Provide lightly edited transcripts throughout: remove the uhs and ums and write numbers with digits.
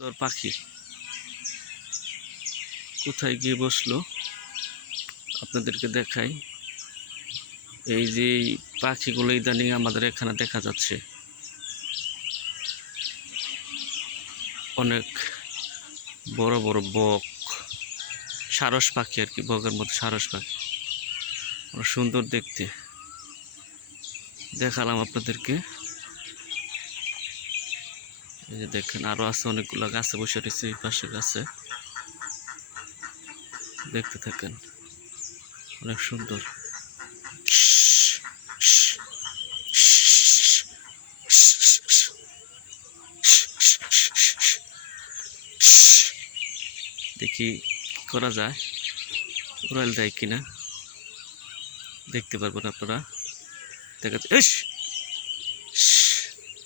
তোর পাখি কোথায় গিয়ে বসলো আপনাদেরকে দেখাই। এই যে পাখিগুলো ইদানিং আমাদের এখানে দেখা যাচ্ছে, অনেক বড় বড় বক, সারস পাখি আর কি, বকের মতো সারস পাখি, সুন্দর দেখতে। দেখালাম আপনাদেরকে। এই যে দেখেন আরো আছে অনেকগুলো গাছে বসে রয়েছে, এই পাশে গাছে, দেখতে থাকেন, অনেক সুন্দর। দেখি কি করা যায়, উড়াল দেয় কিনা দেখতে পারবেন আপনারা। দেখা যাচ্ছে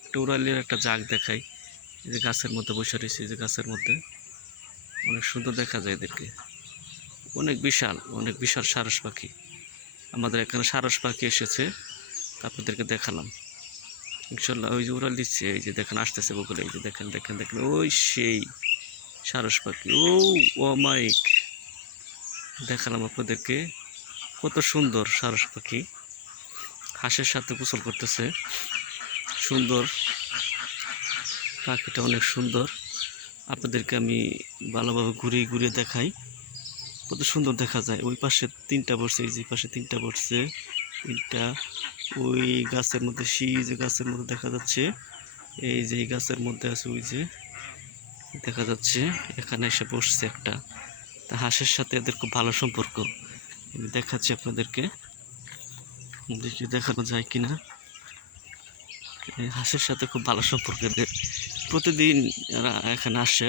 একটা উড়ালের একটা জাগ দেখাই। এই যে গাছের মধ্যে বসে রয়েছে, এই যে গাছের মধ্যে অনেক সুন্দর দেখা যায় এদেরকে। অনেক বিশাল সারস পাখি। আমাদের এখানে সারস পাখি এসেছে, আপনাদেরকে দেখালাম। ইনশাল্লাহ ওই যে উড়াল দিচ্ছে, এই যে দেখেন আসতেছে বকুলে, এই যে দেখেন দেখেন দেখেন, ওই সেই সারস পাখি। ও মাইক, দেখালাম আপনাদেরকে কত সুন্দর সারস পাখি, হাঁসের সাথে গোসল করতেছে। সুন্দর পাখিটা, অনেক সুন্দর। আপনাদেরকে আমি ভালোভাবে ঘুরিয়ে ঘুরিয়ে দেখাই, কত সুন্দর দেখা যায়। ওই পাশে তিনটা বসছে, এই যে পাশে তিনটা বসছে, তিনটা ওই গাছের মধ্যে, সেই যে গাছের মধ্যে দেখা যাচ্ছে, এই যে গাছের মধ্যে আছে, ওই যে দেখা যাচ্ছে এখানে এসে বসছে একটা। তা হাঁসের সাথে এদের খুব ভালো সম্পর্ক। আমি দেখাচ্ছি আপনাদেরকে, দেখি দেখানো যায় কিনা। হাঁসের সাথে খুব ভালো সম্পর্ক এদের। প্রতিদিন এরা এখানে আসে,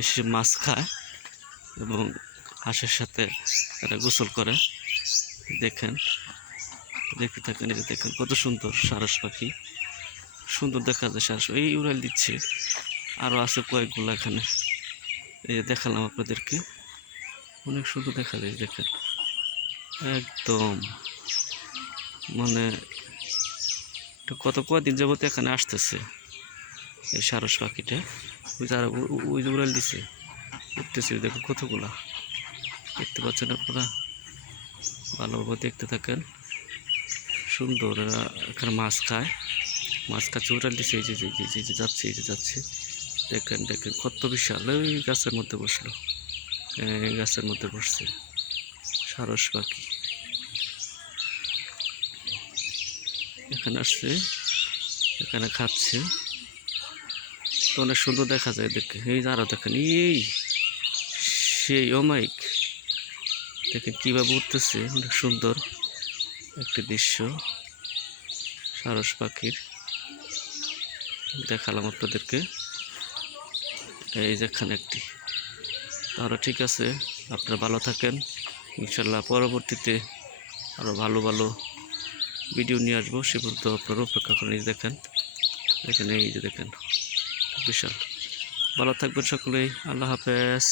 এসে মাছ খায় এবং হাঁসের সাথে এরা গোসল করে। দেখেন, দেখতে থাকেন, এই যে দেখেন কত সুন্দর সারস পাখি, সুন্দর দেখা যায় সারস। এই উড়াল দিচ্ছে, আরও আছে কয়েকগুলো এখানে। এই যে দেখালাম আপনাদেরকে, অনেক সুন্দর দেখা যায়। দেখেন একদম মানে কদিন যাবত এখানে আসতেছে এই সারস পাখিটা। ওই যারা ওই যে উড়াল দিছে, উঠতেছে, দেখুন কতগুলা, দেখতে পাচ্ছেন আপনারা। ভালোভাবে দেখতে থাকেন, সুন্দর। এরা এখানে মাছ খায়, মাছ খাচ্ছে, উড়াল দিছে, এই যে যাচ্ছে, এই যে যাচ্ছে। দেখেন দেখেন কত বিশাল। ওই গাছের মধ্যে বসলো, এই গাছের মধ্যে বসছে সারস পাখি, এখানে আসছে, এখানে খাচ্ছে। তো অনেক সুন্দর দেখা যায় এদেরকে। এই আরো দেখেন, এই সেই অমাইক, দেখেন কীভাবে উঠতেছে, অনেক সুন্দর একটি দৃশ্য সারস পাখির। দেখালাম আপনাদেরকে, এই যেখানে একটি। তাহলে ঠিক আছে, আপনারা ভালো থাকেন। ইনশাল্লাহ পরবর্তীতে আরও ভালো ভালো ভিডিও নিয়ে আসবো, সে পর্যন্ত আপনারা অপেক্ষা করে দেখেন। এখানে এই যে দেখেন বিশাল। ভালো থাকবেন সকলেই, আল্লাহ হাফেজ।